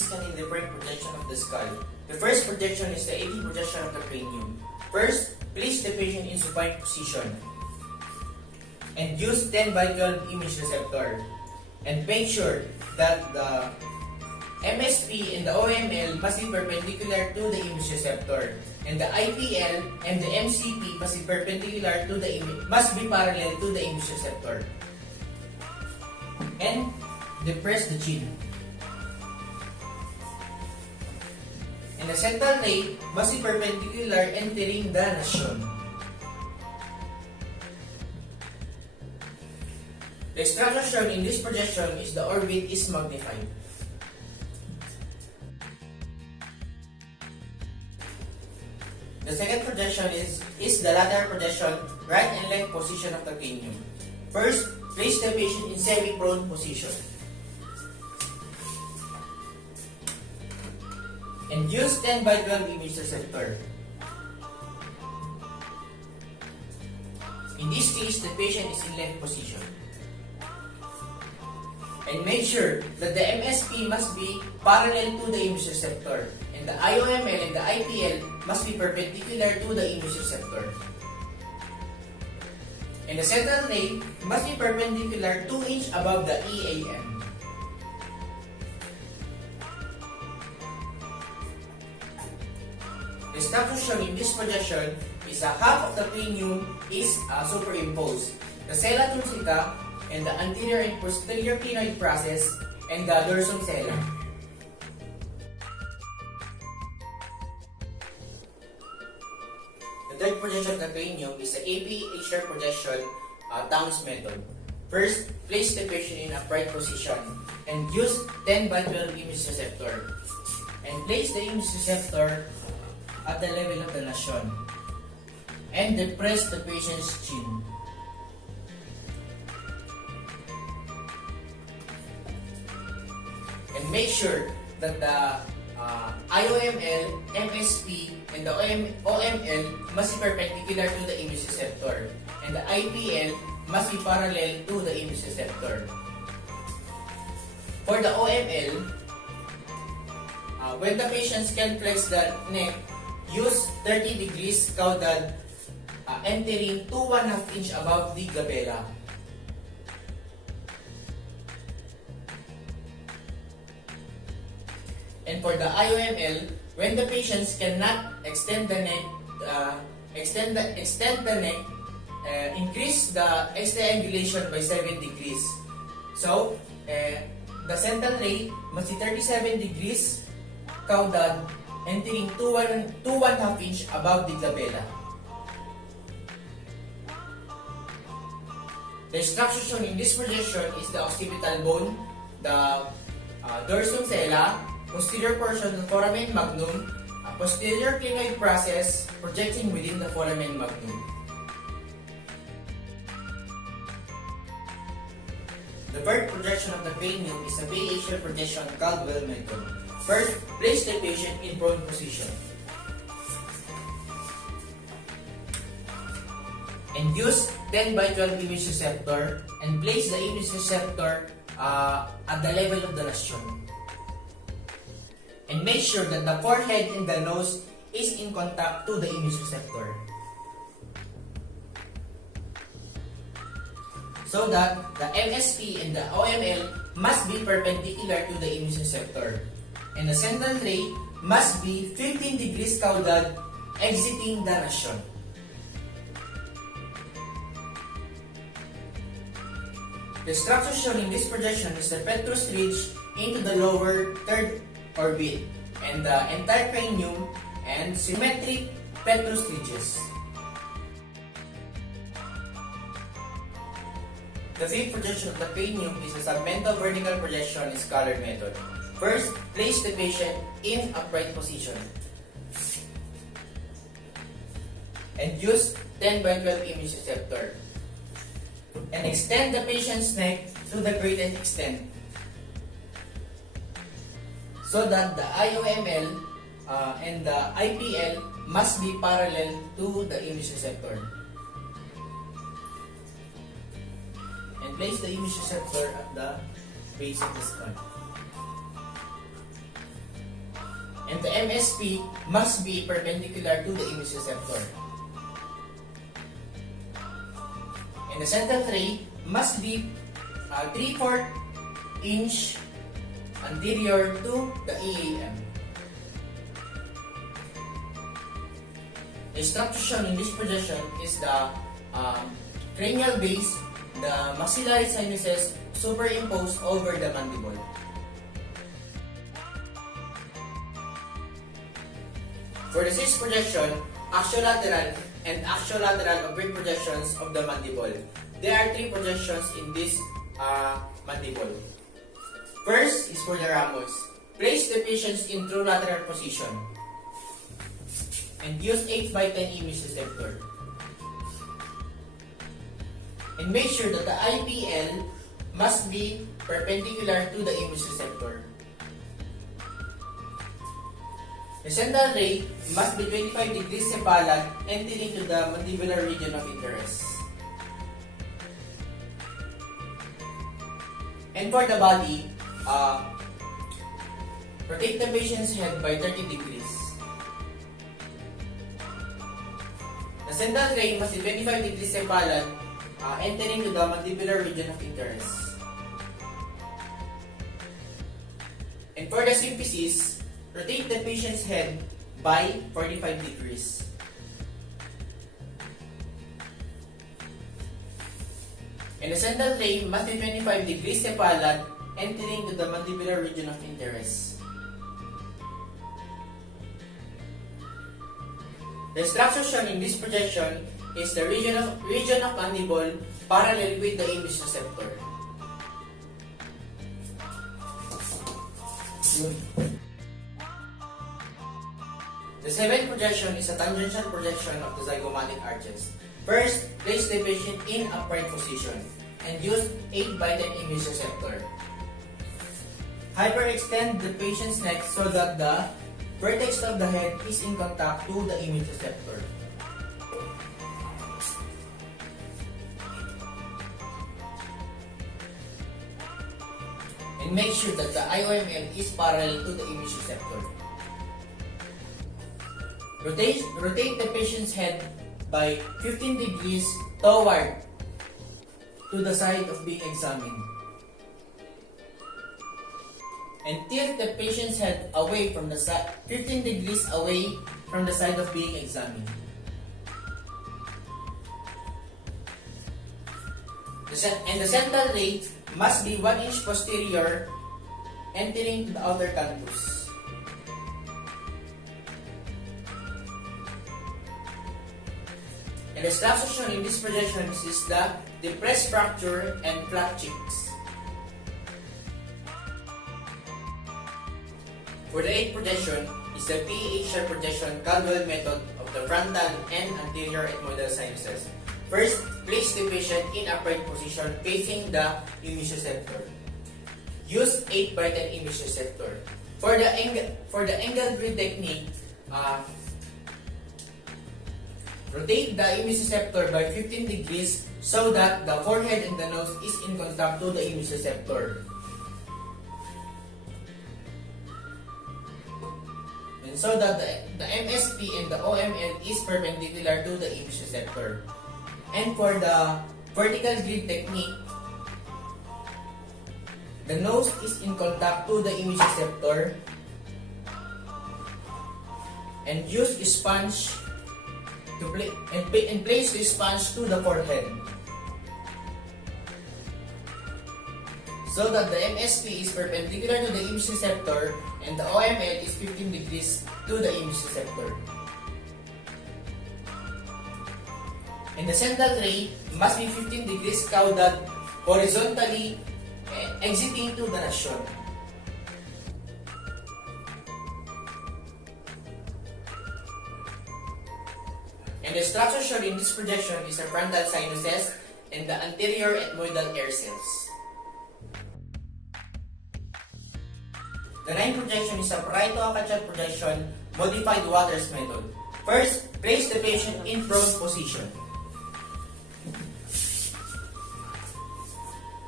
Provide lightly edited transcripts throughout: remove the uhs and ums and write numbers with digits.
scan in different projection of the skull. The first projection is the AP projection of the cranium. First, place the patient in supine position and use 10 by 12 image receptor. And make sure that the MSP and the OML must be perpendicular to the image receptor. And the IPL and the MCP must be perpendicular to the must be parallel to the image receptor. And depress the chin. And the central ray must be perpendicular entering the nasyon. The structure shown in this projection is the orbit is magnified. The second projection is the lateral projection, right and left position of the cranium. First, place the patient in semi-prone position. And use 10 by 12 image receptor. In this case, the patient is in left position. And make sure that the MSP must be parallel to the image receptor. And the IOML and the IPL must be perpendicular to the image receptor. And the central ray must be perpendicular 2 inches above the EAM. The structure shown in this projection is a half of the cranium is superimposed. The sella turcica and the anterior and posterior clinoid process and the dorsum sella. The third projection of the cranium is the AP-HR projection Townes method. First, place the patient in upright position and use 10 by 12 image receptor. And place the image receptor at the level of the nasyon. And depress the patient's chin. And make sure that the IOML, MSP, and the OML must be perpendicular to the image receptor. And the IPL must be parallel to the image receptor. For the OML, when the patients can flex the neck, use 30 degrees caudal entering 2.5 inch above the glabella. And for the IOML, when the patients cannot extend the neck, increase the extriangulation by 7 degrees. So, the central ray must be 37 degrees caudal entering 2.5 inch above the glabella. The structure shown in this projection is the occipital bone, the dorsum sella, posterior portion of the foramen magnum, posterior clinoid process projecting within the foramen magnum. The third projection of the cranium is a PHL projection Caldwell method. First, place the patient in prone position. And use 10 by 12 image receptor and place the image receptor at the level of the nasyon. And make sure that the forehead and the nose is in contact to the image receptor. So that the MSP and the OML must be perpendicular to the image receptor. And the central ray must be 15 degrees caudal exiting the nasyon. The structure shown in this projection is the petrous ridge into the lower third orbit and the entire cranium and symmetric petrous ridges. The fifth projection of the cranium is a segmental vertical projection scalar method. First, place the patient in upright position and use 10 by 12 image receptor and extend the patient's neck to the greatest extent so that the IOML and the IPL must be parallel to the image receptor. And place the image receptor at the base of the skull. and the MSP must be perpendicular to the image receptor. And the central ray must be 3/4 inch anterior to the EAM. The structure shown in this projection is the cranial base, the maxillary sinuses superimposed over the mandible. For the sixth projection, axiolateral and axiolateral oblique projections of the mandible. There are three projections in this mandible. First is for the ramus. Place the patients in true lateral position and use 8x10 image receptor. And make sure that the IPL must be perpendicular to the image receptor. The central ray must be 25 degrees cephalad entering to the mandibular region of interest. And for the body, rotate the patient's head by 30 degrees. The central ray must be 25 degrees cephalad entering to the mandibular region of interest. And for the symphysis, rotate the patient's head by 45 degrees. And the central ray must be 25 degrees cephalad entering to the mandibular region of interest. The structure shown in this projection is the region of mandible parallel with the image receptor. The seventh projection is a tangential projection of the zygomatic arches. First, place the patient in upright position and use 8x10 image receptor. Hyperextend the patient's neck so that the vertex of the head is in contact to the image receptor. And make sure that the IOML is parallel to the image receptor. Rotate the patient's head by 15 degrees toward to the side of being examined. And tilt the patient's head away from the side, 15 degrees away from the side of being examined. And the central ray must be 1 inch posterior entering to the outer canthus. And the structure shown in this projection is the depressed fracture and flat cheeks. For the eighth projection is the PHR projection Caldwell method of the frontal and anterior ethmoidal sinuses. First, place the patient in upright position facing the image receptor. Use 8x10 image receptor. For the angle grid technique, rotate the image receptor by 15 degrees so that the forehead and the nose is in contact to the image receptor. And so that the MSP and the OML is perpendicular to the image receptor. And for the vertical grid technique, the nose is in contact to the image receptor and use a sponge and place the sponge to the forehead so that the MSP is perpendicular to the image receptor and the OML is 15 degrees to the image receptor. And the central ray must be 15 degrees caudal horizontally exiting to the nasyon. And the structure shown in this projection is the frontal sinuses and the anterior ethmoidal air cells. The ninth projection is a parieto-acacial projection modified Waters method. First, place the patient in prone position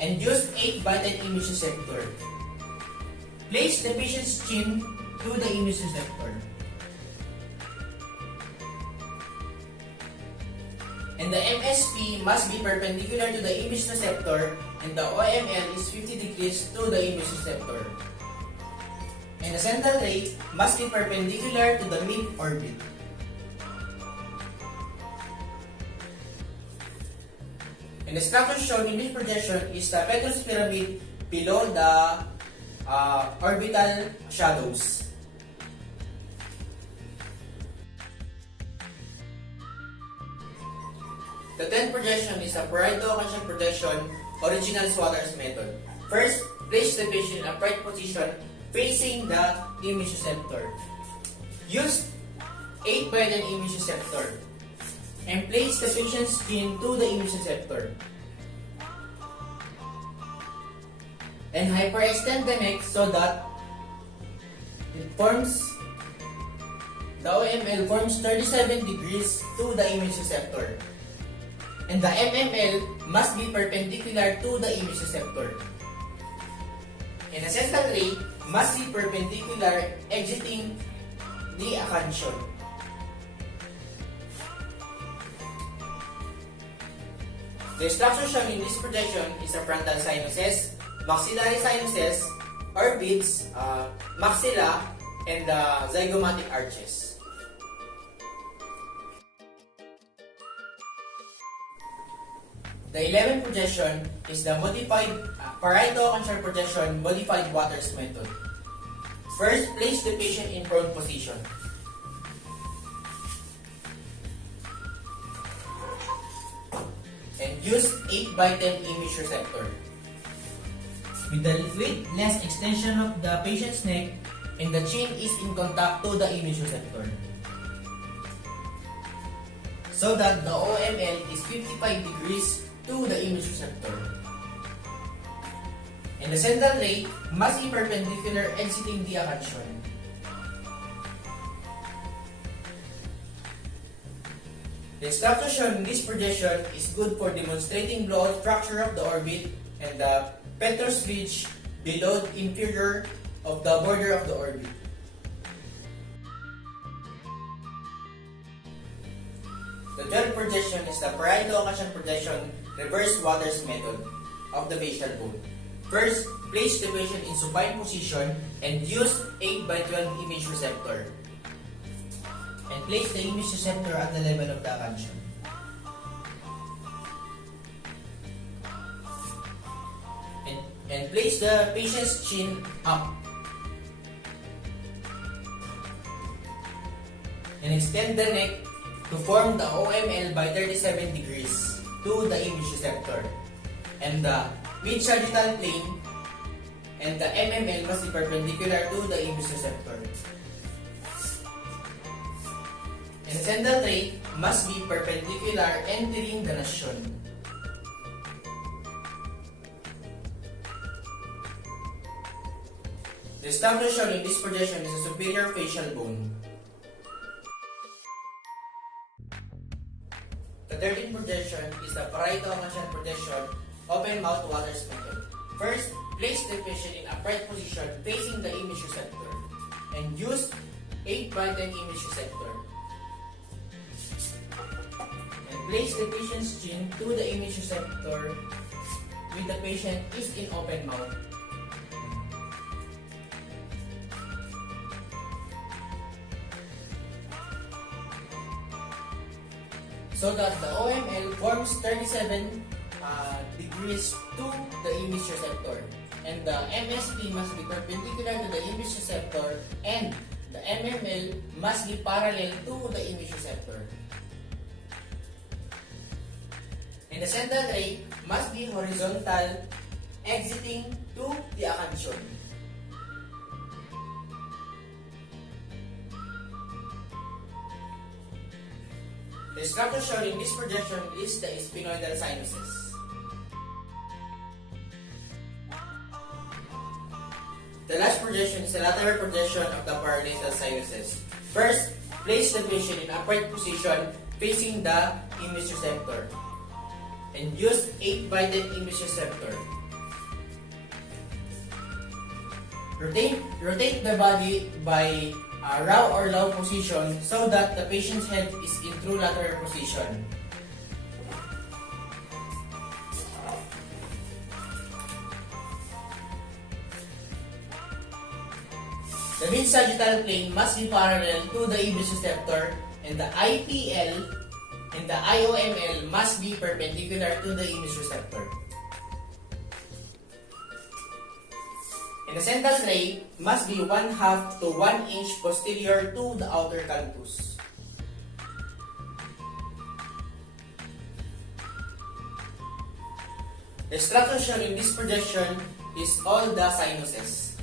and use 8x10 image receptor. Place the patient's chin to the image receptor. And the MSP must be perpendicular to the image receptor, and the OML is 50 degrees to the image receptor. And the central ray must be perpendicular to the mid-orbit. And the structure shown in this projection is the Petrus pyramid below the orbital shadows. The 10th projection is a parietal-axial projection, original Swatter's method. First, place the patient in upright position facing the image receptor. Use 8 by 10 image receptor and place the patient's skin to the image receptor. And hyperextend the neck so that the OML forms 37 degrees to the image receptor. And the MML must be perpendicular to the image receptor. And the central ray must be perpendicular exiting the acanthion. The structure shown in this projection is a frontal sinuses, maxillary sinuses, orbits, maxilla, and the zygomatic arches. The 11th projection is the modified parietal-axial projection modified Waters method. First, place the patient in prone position. And use 8 by 10 image receptor. With less extension of the patient's neck and the chin is in contact to the image receptor. So that the OML is 55 degrees to the image receptor. And the central ray must be perpendicular exiting the acanthion. The structure shown in this projection is good for demonstrating blowout fracture of the orbit and the Petrus ridge below inferior of the border of the orbit. The 12th projection is the parietal-axial projection reverse Waters method of the facial bone. First, place the patient in supine position and use 8 by 12 image receptor. And place the image receptor at the level of the acanthion. And place the patient's chin up. And extend the neck to form the OML by 37 degrees to the image receptor. And the mid-sagittal plane and the MML must be perpendicular to the image receptor. And the central ray must be perpendicular entering the nostril. The structure shown in this projection is a superior facial bone. The 13th projection is the parietal-axial projection open mouth Waters method. First, place the patient in upright position facing the image receptor and use 8 by 10 image receptor. And place the patient's chin to the image receptor with the patient is in open mouth. So that the OML forms 37 degrees to the image receptor. And the MSP must be perpendicular to the image receptor and the MML must be parallel to the image receptor. And the central ray must be horizontal exiting to the acanthion. The structure shown in this projection is the sphenoidal sinuses. The last projection is a lateral projection of the parietal sinuses. First, place the patient in upright position facing the image receptor and use 8 by 10 image receptor. Rotate the body by raw or low position so that the patient's head is in true lateral position. The mid-sagittal plane must be parallel to the image receptor, and the IPL and the IOML must be perpendicular to the image receptor. And the central ray must be 1/2 to 1 inch posterior to the outer canthus. The structure shown in this projection is all the sinuses.